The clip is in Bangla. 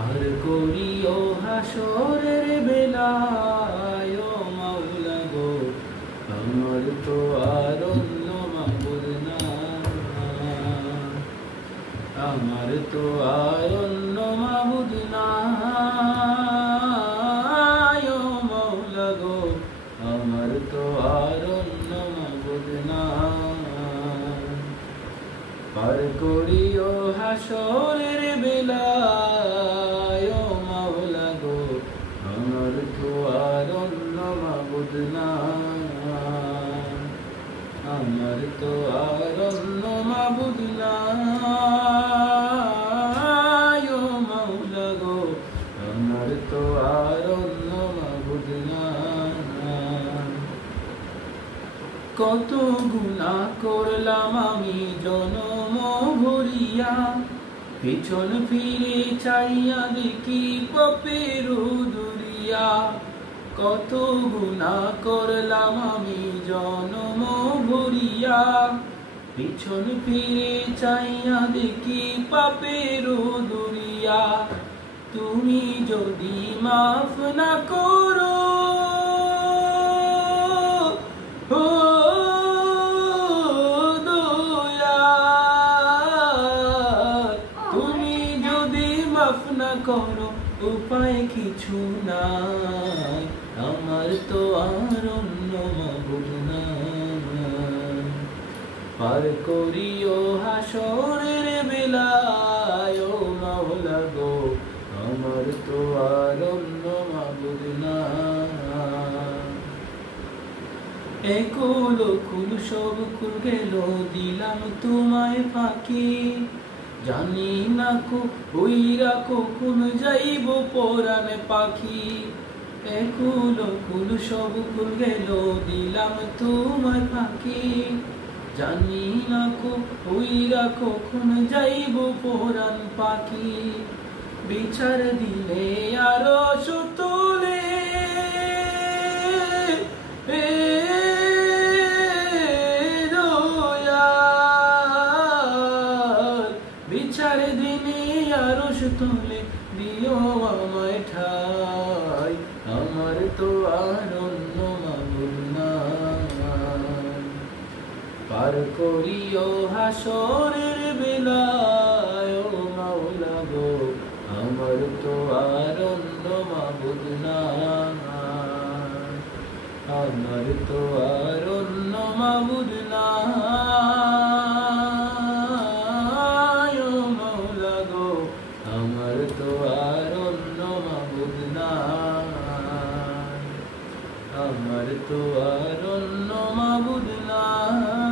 পার করিও হাসরের বেলায় ও মাওলা গো আমার তো আর অন্য মাবুদ নাই, আমার তো আর অন্য মাবুদ নাই ও মাওলা গো আমার তো আর অন্য মাবুদ নাই। পার করিও হাসরের বেলায় ও মাওলা গো আমার তো আর অন্য মাবুদ নাই, আমার তো আর অন্য মাবুদ নাই ও মাওলা গো আমার তো আর অন্য মাবুদ নাই। কত গুনাহ করলাম আমি জনম ভরিয়া, পিছন ফিরে চাইয়া দেখি পাপের দুরিয়া। কত গুনাহ করলাম আমি জনম ভরিয়া, পিছন ফিরে চাইয়া দেখি পাপের দুরিয়া। তুমি যদি মাফ না করো করো উপায় কিছু নাই, আমার তো আর অন্য মাবুদ নাই। পার করিও হাসরের বেলায় ও মাওলা গো আমার তো আর অন্য মাবুদ নাই। একুল কুল সব কুল গেল দিলাম তোমায় ফাঁকি, জানি না কইরা কখন যাইব পরাণ পাখি। একুল কুল সব কুল গেল দিলাম তোমায় ফাঁকি, জানি না কইরা কখন যাইব পরাণ পাখি। বিচার দিলে আরো সুতলে বিচার দিনে আরশ তোলে দিও আমায় ঠাই, আমার তো আর অন্য মাবুদ নাই। পার করিও হাসরের বেলায় ও মাওলা গো আমার তো আর অন্য মাবুদ নাই, আমার তো আর অন্য মাবুদ নাই, আমার তো আর অন্য মাবুদ নাই, আমার তো আর অন্য মাবুদ নাই।